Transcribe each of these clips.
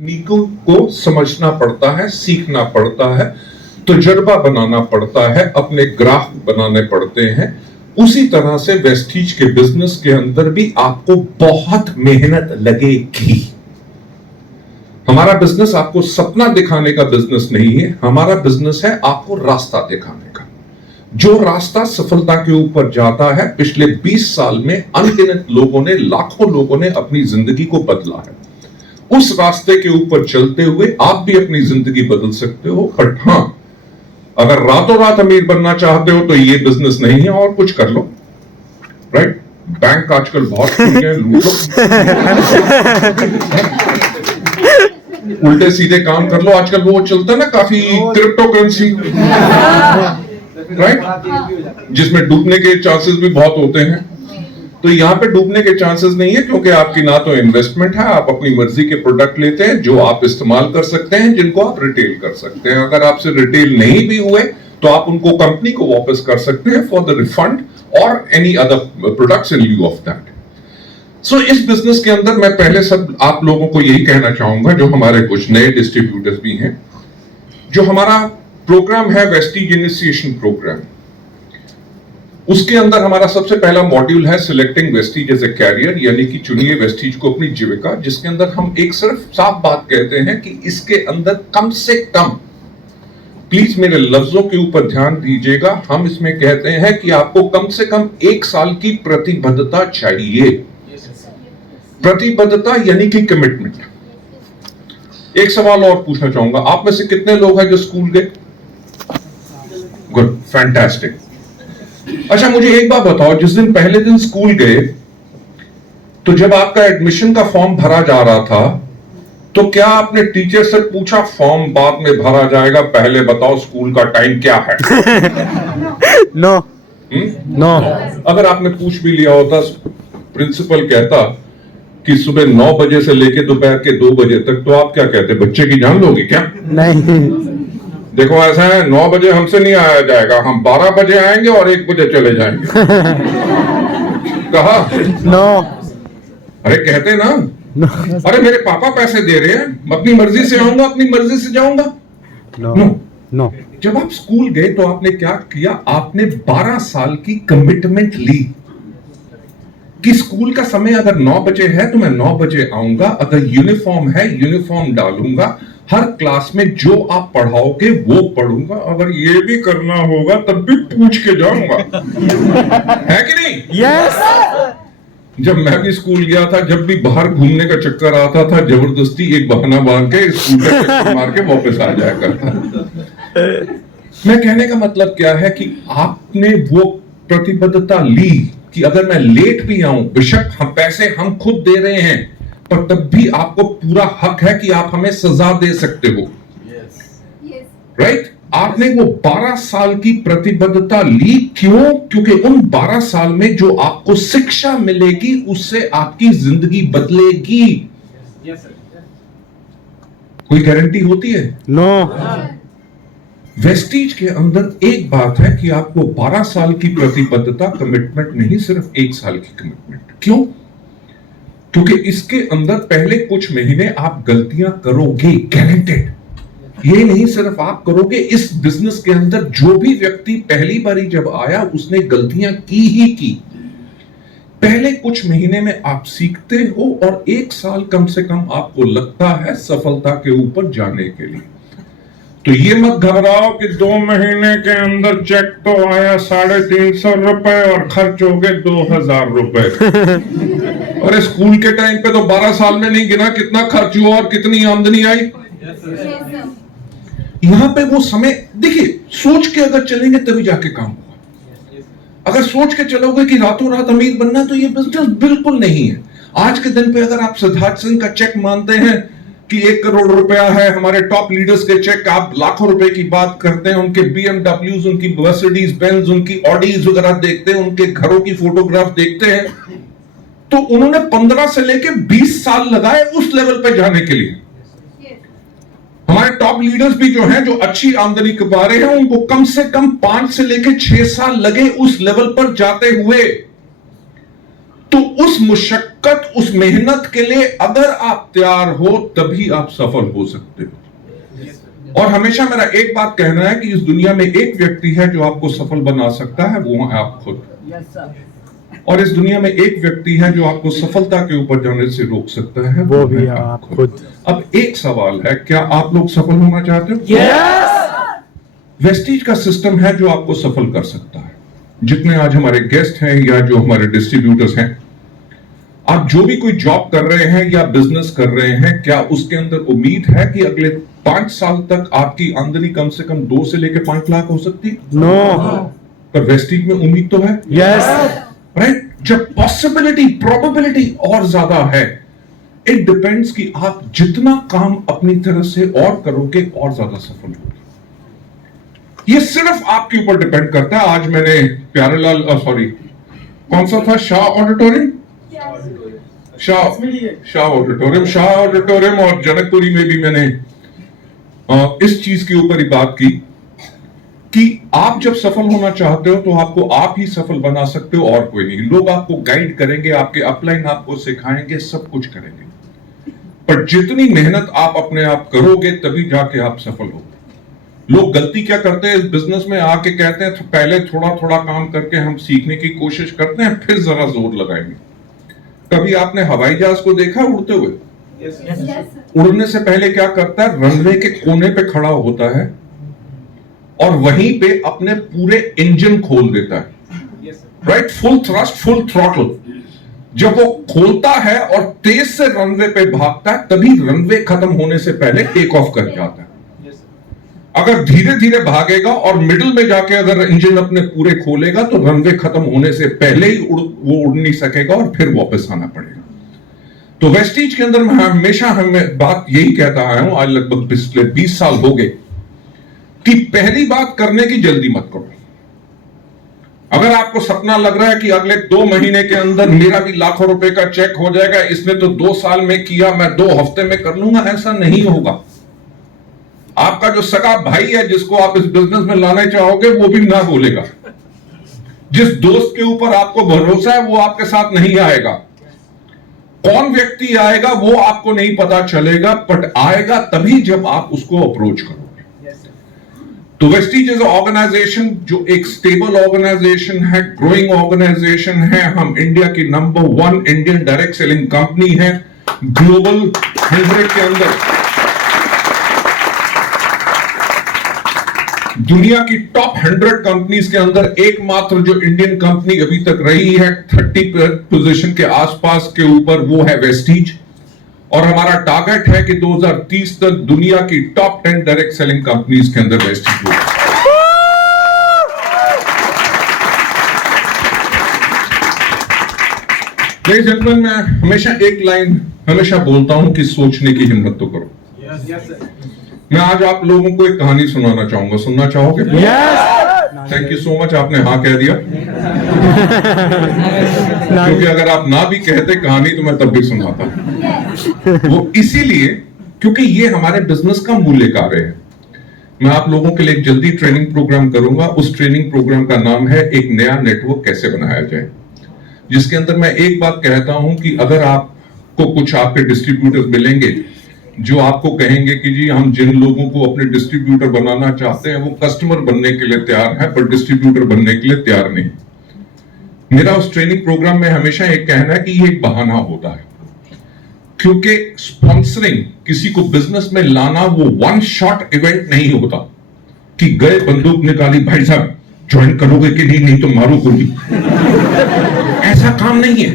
तकनीकों को समझना पड़ता है, सीखना पड़ता है, तजुर्बा बनाना पड़ता है, अपने ग्राफ बनाने पड़ते हैं। उसी तरह से वेस्टीज के बिजनेस के अंदर भी आपको बहुत मेहनत लगेगी। हमारा बिजनेस आपको सपना दिखाने का बिजनेस नहीं है, हमारा बिजनेस है आपको रास्ता दिखाने का। जो रास्ता सफलता के ऊपर जाता है, पिछले 20 साल में अनगिनत लोगों ने, लाखों लोगों ने अपनी जिंदगी को बदला है। उस रास्ते के ऊपर चलते हुए आप भी अपनी जिंदगी बदल सकते हो। बट हां, अगर रातों रात अमीर बनना चाहते हो तो ये बिजनेस नहीं है, और कुछ कर लो। राइट? बैंक आजकल बहुत खुल गए, लूटो, उल्टे सीधे काम कर लो। आजकल वो चलता है ना काफी, क्रिप्टो करेंसी, राइट, जिसमें डूबने के चांसेस भी बहुत होते हैं। तो यहां पे डूबने के चांसेस नहीं है, क्योंकि आपकी ना तो इन्वेस्टमेंट है, आप अपनी मर्जी के प्रोडक्ट लेते हैं जो आप इस्तेमाल कर सकते हैं, जिनको आप रिटेल कर सकते हैं। अगर आपसे रिटेल नहीं भी हुए तो आप उनको कंपनी को वापस कर सकते हैं फॉर द रिफंड और any other products in lieu of that. So इस बिजनेस के अंदर मैं पहले सब आप लोगों को यही कहना चाहूंगा, जो हमारे कुछ नए डिस्ट्रीब्यूटर्स भी हैं, जो हमारा प्रोग्राम है वेस्टीज इनिशिएशन प्रोग्राम, उसके अंदर हमारा सबसे पहला मॉड्यूल है सिलेक्टिंग वेस्टीज एज ए कैरियर, यानी कि चुनिए वेस्टीज को अपनी जीविका, जिसके अंदर हम एक सिर्फ साफ बात कहते हैं कि इसके अंदर कम से कम, प्लीज मेरे लफ्जों के ऊपर ध्यान दीजिएगा, हम इसमें कहते हैं कि आपको कम से कम 1 साल की प्रतिबद्धता चाहिए। प्रतिबद्धता यानी कि कमिटमेंट। एक सवाल और पूछना चाहूंगा, आप में से कितने लोग हैं जो स्कूल गए? Good, fantastic. अच्छा, मुझे एक बात बताओ, जिस दिन पहले दिन स्कूल गए तो जब आपका एडमिशन का फॉर्म भरा जा रहा था, तो क्या आपने टीचर से पूछा फॉर्म बाद में भरा जाएगा, पहले बताओ स्कूल का टाइम क्या है? No no. अगर आपने पूछ भी लिया होता, प्रिंसिपल कहता कि सुबह 9 बजे से लेके दोपहर के 2 बजे तक, तो आप क्या कहते? बच्चे की जान लोगे क्या? नहीं। देखो ऐसा है, 9 बजे हमसे नहीं आया जाएगा, हम 12 बजे आएंगे और 1 बजे चले जाएंगे। कहा? नो। अरे कहते ना, अरे मेरे पापा पैसे दे रहे हैं, अपनी मर्जी से आऊंगा, अपनी मर्जी से जाऊंगा। No no. जब आप स्कूल गए तो आपने क्या किया? आपने 12 साल की कमिटमेंट ली कि स्कूल का समय अगर 9 बजे है तो मैं 9 बजे आऊंगा, अगर यूनिफॉर्म है यूनिफॉर्म डालूंगा, हर क्लास में जो आप पढ़ाओगे वो पढ़ूंगा, अगर ये भी करना होगा तब भी पूछ के जाऊंगा। है कि नहीं? यस। जब मैं भी स्कूल गया था, जब भी बाहर घूमने का चक्कर आता था, जबरदस्ती एक बहाना बांध के स्कूल का चक्कर मार के वापस आ जाया करता। मैं कहने का मतलब क्या है कि आपने वो प्रतिबद्धता ली कि अगर मैं लेट भी आऊं, बेशक हम पैसे हम खुद दे रहे हैं, पर तब भी आपको पूरा हक है कि आप हमें सजा दे सकते हो। राइट? आपने वो 12 साल की प्रतिबद्धता ली। क्यों? क्योंकि उन 12 साल में जो आपको शिक्षा मिलेगी उससे आपकी जिंदगी बदलेगी। कोई गारंटी होती है? नो। वेस्टीज के अंदर एक बात है कि आपको 12 साल की प्रतिबद्धता, कमिटमेंट नहीं, सिर्फ 1 साल की कमिटमेंट। क्यों? क्योंकि इसके अंदर पहले कुछ महीने आप गलतियां करोगे, गारंटेड। ये नहीं सिर्फ आप करोगे, इस बिजनेस के अंदर जो भी व्यक्ति पहली बारी जब आया उसने गलतियां की ही की। पहले कुछ महीने में आप सीखते हो और 1 साल कम से कम आपको लगता है सफलता के ऊपर जाने के लिए। तो ये मत घबराओ कि 2 महीने के अंदर चेक तो आया 350 रुपए और खर्च हो गए 2000 रुपए। और स्कूल के टाइम पे तो 12 साल में नहीं गिना कितना खर्च हुआ और कितनी आमदनी आई। यहां पे वो समय देखिए, सोच के अगर चलेंगे तभी जाके काम होगा। अगर सोच के चलोगे कि रातों रात अमीर बनना, तो ये बिजनेस बिल्कुल नहीं है। आज के दिन पे अगर आप सिद्धार्थ सिंह का चेक मानते हैं कि 1 करोड़ रुपया है, हमारे टॉप लीडर्स के चेक आप लाखों रुपए की बात करते हैं, उनके BMWs, उनकी मर्सिडीज बेंज, उनकी ऑडीज वगैरह देखते हैं, उनके घरों की फोटोग्राफ देखते हैं, तो उन्होंने 15 से लेके 20 साल लगाए उस लेवल पे जाने के लिए। हमारे टॉप लीडर्स भी जो हैं, जो अच्छी आमदनी कमा रहे हैं, उनको कम से कम 5 से लेके 6 साल लगे उस लेवल पर जाते हुए। तो उस मुशक्कत मुशक्कत, उस मेहनत के लिए अगर आप तैयार हो तभी आप सफल हो सकते हो। और हमेशा मेरा एक बात कहना है कि इस दुनिया में एक व्यक्ति है जो आपको सफल बना सकता है, वो है आप खुद। और इस दुनिया में एक व्यक्ति है जो आपको सफलता के ऊपर जाने से रोक सकता है, वो भी आप खुद। अब एक सवाल है, क्या आप लोग सफल होना चाहते हो? वेस्टीज का सिस्टम है जो आपको सफल कर सकता है। जितने आज हमारे गेस्ट हैं या जो हमारे डिस्ट्रीब्यूटर्स हैं, आप जो भी कोई जॉब कर रहे हैं या बिजनेस कर रहे हैं, क्या उसके अंदर उम्मीद है कि अगले 5 साल तक आपकी आमदनी कम से कम 2 से लेकर 5 लाख हो सकती है? नो। पर वेस्टीज में उम्मीद तो है। यस। राइट? जब पॉसिबिलिटी, प्रोबेबिलिटी और ज्यादा है, इट डिपेंड्स कि आप जितना काम अपनी तरफ से और करोगे और ज्यादा सफल होगे। ये सिर्फ आपके ऊपर डिपेंड करता है। आज मैंने प्यारेलाल कौन सा था, शाह ऑडिटोरियम और जनकपुरी में भी मैंने इस चीज के ऊपर ही बात की कि आप जब सफल होना चाहते हो तो आपको आप ही सफल बना सकते हो और कोई नहीं। लोग आपको गाइड करेंगे, आपके अपलाइन आपको सिखाएंगे, सब कुछ करेंगे, पर जितनी मेहनत आप अपने आप करोगे तभी जाके आप सफल होगे। लोग गलती क्या करते हैं इस बिजनेस में आके, कहते हैं पहले थोड़ा थोड़ा काम करके हम सीखने की कोशिश करते हैं, फिर जरा जोर लगाएंगे। कभी आपने हवाई जहाज को देखा उड़ते हुए? उड़ने से पहले क्या करता है, रनवे के कोने पे खड़ा होता है और वहीं पे अपने पूरे इंजन खोल देता है। Right? Full thrust, full throttle. जब वो खोलता है और तेज से रनवे पे भागता है, तभी रनवे खत्म होने से पहले टेक ऑफ करके आता है। अगर धीरे धीरे भागेगा और मिडिल में जाके अगर इंजन अपने पूरे खोलेगा तो रनवे खत्म होने से पहले ही वो उड़ नहीं सकेगा और फिर वापस आना पड़ेगा। तो वेस्टीज के अंदर मैं हमेशा बात यही कहता आया हूं, आज लगभग पिछले 20 साल हो गए, कि पहली बात करने की जल्दी मत करो। अगर आपको सपना लग रहा है कि अगले 2 महीने के अंदर मेरा भी लाखों रुपए का चेक हो जाएगा, इसने तो 2 साल में किया, मैं 2 हफ्ते में कर लूंगा, ऐसा नहीं होगा। आपका जो सगा भाई है जिसको आप इस बिजनेस में लाना चाहोगे, वो भी ना बोलेगा। जिस दोस्त के ऊपर आपको भरोसा है वो आपके साथ नहीं आएगा। कौन व्यक्ति आएगा वो आपको नहीं पता चलेगा, बट आएगा तभी जब आप उसको अप्रोच करोगे। तो वेस्टीज इज ऑर्गेनाइजेशन जो एक स्टेबल ऑर्गेनाइजेशन है, ग्रोइंग ऑर्गेनाइजेशन है। हम इंडिया की number 1 Indian direct selling company है। ग्लोबल 100 के अंदर दुनिया की टॉप 100 कंपनीज के अंदर एकमात्र जो इंडियन कंपनी अभी तक रही है 30 पोजीशन के आसपास के ऊपर, वो है वेस्टीज। और हमारा टारगेट है कि 2030 तक दुनिया की टॉप 10 डायरेक्ट सेलिंग कंपनीज के अंदर वेस्टीज होगा। लेडीज एंड जेंटलमैन, मैं हमेशा एक लाइन हमेशा बोलता हूं कि सोचने की हिम्मत तो करो। मैं आज आप लोगों को एक कहानी सुनाना चाहूंगा, सुनना चाहोगे? थैंक यू सो मच, आपने हाँ कह दिया। क्योंकि अगर आप ना भी कहते कहानी तो मैं तब भी सुनाता। वो इसीलिए क्योंकि ये हमारे बिजनेस का मूल्य कार्य है। मैं आप लोगों के लिए एक जल्दी ट्रेनिंग प्रोग्राम करूंगा। उस ट्रेनिंग प्रोग्राम का नाम है एक नया नेटवर्क कैसे बनाया जाए, जिसके अंदर मैं एक बात कहता हूं कि अगर आपको कुछ आपके डिस्ट्रीब्यूटर्स मिलेंगे जो आपको कहेंगे कि जी हम जिन लोगों को अपने डिस्ट्रीब्यूटर बनाना चाहते हैं वो कस्टमर बनने के लिए तैयार है पर डिस्ट्रीब्यूटर बनने के लिए तैयार नहीं। मेरा उस ट्रेनिंग प्रोग्राम में हमेशा एक कहना है कि ये एक बहाना होता है, क्योंकि स्पॉन्सरिंग, किसी को बिजनेस में लाना, वो 1 शॉट इवेंट नहीं होता कि गए बंदूक निकाली, भाई साहब ज्वाइन करोगे कि नहीं, नहीं तो मारो गोली। ऐसा काम नहीं है।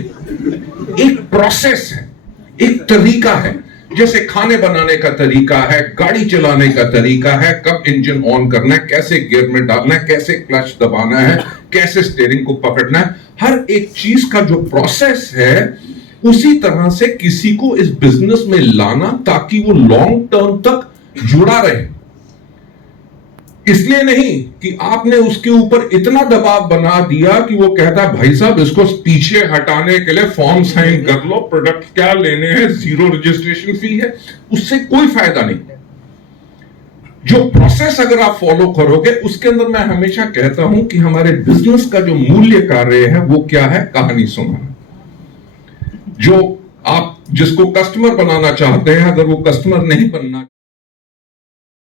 एक प्रोसेस है, एक तरीका है। जैसे खाने बनाने का तरीका है, गाड़ी चलाने का तरीका है, कब इंजन ऑन करना है, कैसे गियर में डालना है, कैसे क्लच दबाना है, कैसे स्टीयरिंग को पकड़ना है, हर एक चीज का जो प्रोसेस है, उसी तरह से किसी को इस बिजनेस में लाना ताकि वो लॉन्ग टर्म तक जुड़ा रहे। इसलिए नहीं कि आपने उसके ऊपर इतना दबाव बना दिया कि वो कहता भाई साहब इसको पीछे हटाने के लिए फॉर्म साइन कर लो, प्रोडक्ट क्या लेने हैं, 0 रजिस्ट्रेशन फी है, उससे कोई फायदा नहीं। जो प्रोसेस अगर आप फॉलो करोगे उसके अंदर मैं हमेशा कहता हूं कि हमारे बिजनेस का जो मूल्य कार्य है वो क्या है, कहानी सुनाना। जो आप जिसको कस्टमर बनाना चाहते हैं, अगर वो कस्टमर नहीं बनना